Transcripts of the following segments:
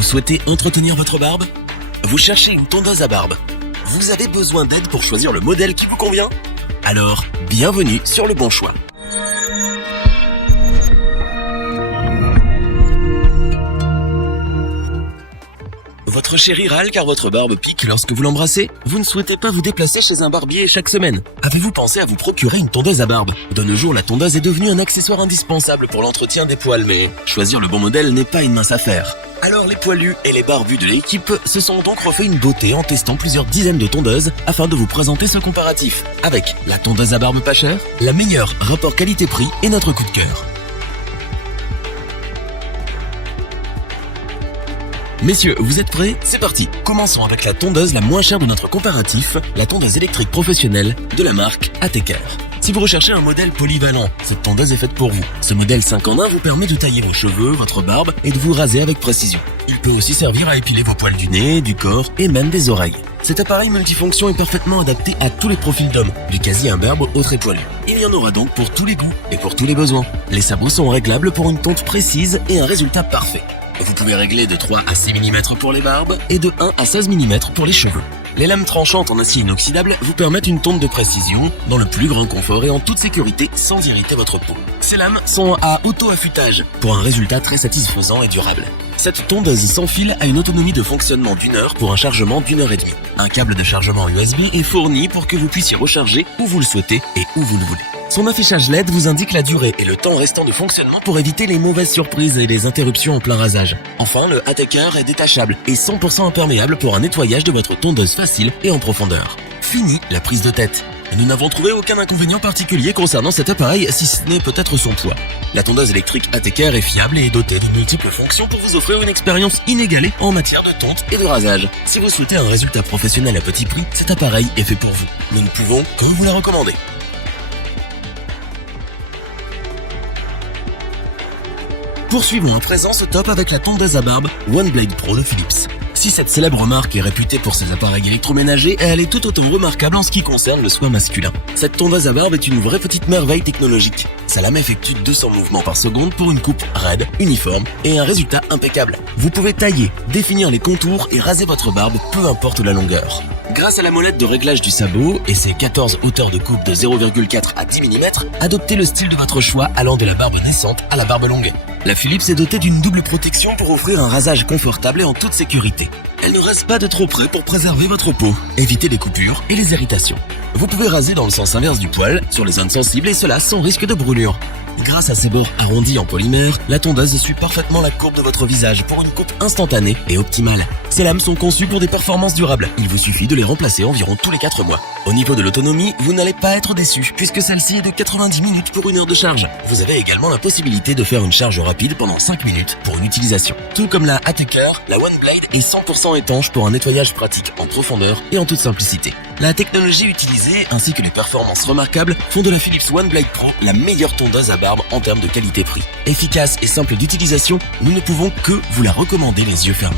Vous souhaitez entretenir votre barbe? Vous cherchez une tondeuse à barbe? Vous avez besoin d'aide pour choisir le modèle qui vous convient? Alors, bienvenue sur le bon choix. Votre chéri râle car votre barbe pique lorsque vous l'embrassez? Vous ne souhaitez pas vous déplacer chez un barbier chaque semaine? Avez-vous pensé à vous procurer une tondeuse à barbe? De nos jours, la tondeuse est devenue un accessoire indispensable pour l'entretien des poils, mais choisir le bon modèle n'est pas une mince affaire. Alors les poilus et les barbus de l'équipe se sont donc refait une beauté en testant plusieurs dizaines de tondeuses afin de vous présenter ce comparatif. Avec la tondeuse à barbe pas chère, la meilleure rapport qualité-prix et notre coup de cœur. Messieurs, vous êtes prêts? C'est parti! Commençons avec la tondeuse la moins chère de notre comparatif, la tondeuse électrique professionnelle de la marque Ateker. Si vous recherchez un modèle polyvalent, cette tondeuse est faite pour vous. Ce modèle 5 en 1 vous permet de tailler vos cheveux, votre barbe et de vous raser avec précision. Il peut aussi servir à épiler vos poils du nez, du corps et même des oreilles. Cet appareil multifonction est parfaitement adapté à tous les profils d'hommes, du quasi-imberbe au très poilu. Il y en aura donc pour tous les goûts et pour tous les besoins. Les sabots sont réglables pour une tonte précise et un résultat parfait. Vous pouvez régler de 3 à 6 mm pour les barbes et de 1 à 16 mm pour les cheveux. Les lames tranchantes en acier inoxydable vous permettent une tonte de précision dans le plus grand confort et en toute sécurité sans irriter votre peau. Ces lames sont à auto-affûtage pour un résultat très satisfaisant et durable. Cette tondeuse sans fil a une autonomie de fonctionnement d'1 heure pour un chargement d'1 heure et demie. Un câble de chargement USB est fourni pour que vous puissiez recharger où vous le souhaitez et où vous le voulez. Son affichage LED vous indique la durée et le temps restant de fonctionnement pour éviter les mauvaises surprises et les interruptions en plein rasage. Enfin, le Ateker est détachable et 100% imperméable pour un nettoyage de votre tondeuse facile et en profondeur. Fini la prise de tête. Nous n'avons trouvé aucun inconvénient particulier concernant cet appareil, si ce n'est peut-être son poids. La tondeuse électrique Ateker est fiable et est dotée de multiples fonctions pour vous offrir une expérience inégalée en matière de tonte et de rasage. Si vous souhaitez un résultat professionnel à petit prix, cet appareil est fait pour vous. Nous ne pouvons que vous la recommander. Poursuivons à présent ce top avec la tondeuse à barbe OneBlade Pro de Philips. Si cette célèbre marque est réputée pour ses appareils électroménagers, elle est tout autant remarquable en ce qui concerne le soin masculin. Cette tondeuse à barbe est une vraie petite merveille technologique. Sa lame effectue 200 mouvements par seconde pour une coupe raide, uniforme et un résultat impeccable. Vous pouvez tailler, définir les contours et raser votre barbe, peu importe la longueur. Grâce à la molette de réglage du sabot et ses 14 hauteurs de coupe de 0,4 à 10 mm, adoptez le style de votre choix allant de la barbe naissante à la barbe longue. La Philips est dotée d'une double protection pour offrir un rasage confortable et en toute sécurité. Elle ne reste pas de trop près pour préserver votre peau, éviter les coupures et les irritations. Vous pouvez raser dans le sens inverse du poil, sur les zones sensibles et cela sans risque de brûlure. Grâce à ses bords arrondis en polymère, la tondeuse suit parfaitement la courbe de votre visage pour une coupe instantanée et optimale. Ces lames sont conçues pour des performances durables. Il vous suffit de les remplacer environ tous les 4 mois. Au niveau de l'autonomie, vous n'allez pas être déçu puisque celle-ci est de 90 minutes pour 1 heure de charge. Vous avez également la possibilité de faire une charge rapide pendant 5 minutes pour une utilisation. Tout comme la Ateker, la OneBlade est 100% étanche pour un nettoyage pratique en profondeur et en toute simplicité. La technologie utilisée ainsi que les performances remarquables font de la Philips OneBlade Pro la meilleure tondeuse à barbe en termes de qualité-prix. Efficace et simple d'utilisation, nous ne pouvons que vous la recommander les yeux fermés.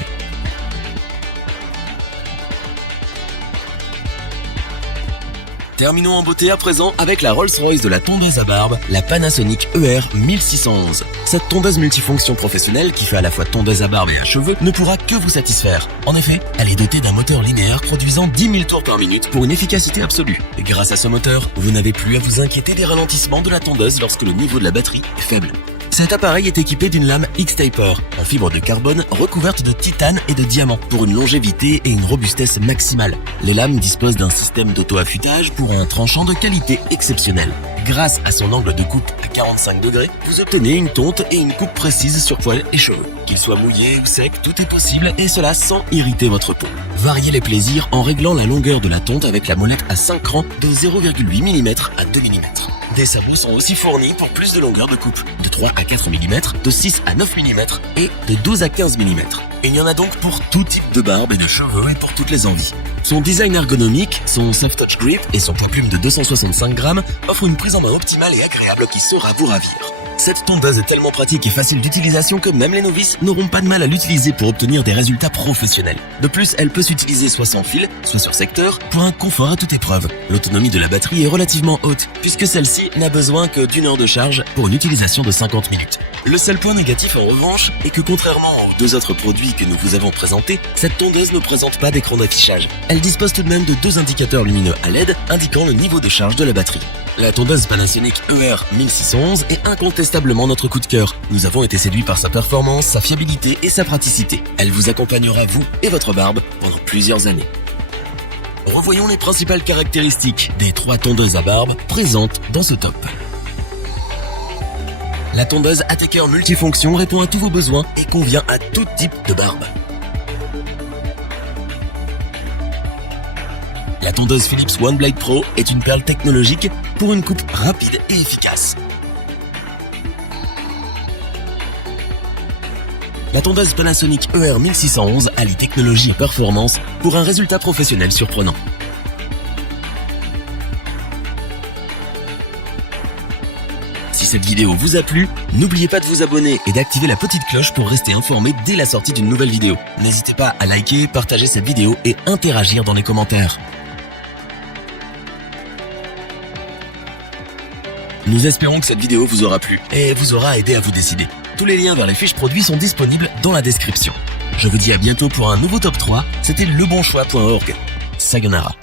Terminons en beauté à présent avec la Rolls-Royce de la tondeuse à barbe, la Panasonic ER 1611. Cette tondeuse multifonction professionnelle qui fait à la fois tondeuse à barbe et à cheveux ne pourra que vous satisfaire. En effet, elle est dotée d'un moteur linéaire produisant 10 000 tours par minute pour une efficacité absolue. Et grâce à ce moteur, vous n'avez plus à vous inquiéter des ralentissements de la tondeuse lorsque le niveau de la batterie est faible. Cet appareil est équipé d'une lame X-Taper en fibre de carbone recouverte de titane et de diamant pour une longévité et une robustesse maximale. Les lames disposent d'un système d'auto-affûtage pour un tranchant de qualité exceptionnelle. Grâce à son angle de coupe à 45 degrés, vous obtenez une tonte et une coupe précise sur poils et cheveux. Qu'ils soient mouillés ou secs, tout est possible et cela sans irriter votre peau. Variez les plaisirs en réglant la longueur de la tonte avec la molette à 5 rangs de 0,8 mm à 2 mm. Des sabots sont aussi fournis pour plus de longueur de coupe, de 3 à 4 mm, de 6 à 9 mm et de 12 à 15 mm. Il y en a donc pour tout type de barbe et de cheveux et pour toutes les envies. Son design ergonomique, son soft touch grip et son poids plume de 265 grammes offrent une prise en main optimale et agréable qui saura vous ravir. Cette tondeuse est tellement pratique et facile d'utilisation que même les novices n'auront pas de mal à l'utiliser pour obtenir des résultats professionnels. De plus, elle peut s'utiliser soit sans fil, soit sur secteur, pour un confort à toute épreuve. L'autonomie de la batterie est relativement haute, puisque celle-ci n'a besoin que d'1 heure de charge pour une utilisation de 50 minutes. Le seul point négatif en revanche est que contrairement aux 2 autres produits que nous vous avons présentés, cette tondeuse ne présente pas d'écran d'affichage. Elle dispose tout de même de 2 indicateurs lumineux à LED indiquant le niveau de charge de la batterie. La tondeuse Panasonic ER1611 est incontestablement notre coup de cœur. Nous avons été séduits par sa performance, sa fiabilité et sa praticité. Elle vous accompagnera, vous et votre barbe, pendant plusieurs années. Revoyons les principales caractéristiques des 3 tondeuses à barbe présentes dans ce top. La tondeuse ATeker multifonction répond à tous vos besoins et convient à tout type de barbe. La tondeuse Philips OneBlade Pro est une perle technologique pour une coupe rapide et efficace. La tondeuse Panasonic ER1611 allie technologie et performance pour un résultat professionnel surprenant. Si cette vidéo vous a plu, n'oubliez pas de vous abonner et d'activer la petite cloche pour rester informé dès la sortie d'une nouvelle vidéo. N'hésitez pas à liker, partager cette vidéo et interagir dans les commentaires. Nous espérons que cette vidéo vous aura plu et vous aura aidé à vous décider. Tous les liens vers les fiches produits sont disponibles dans la description. Je vous dis à bientôt pour un nouveau top 3. C'était lebonchoix.org. Sayonara.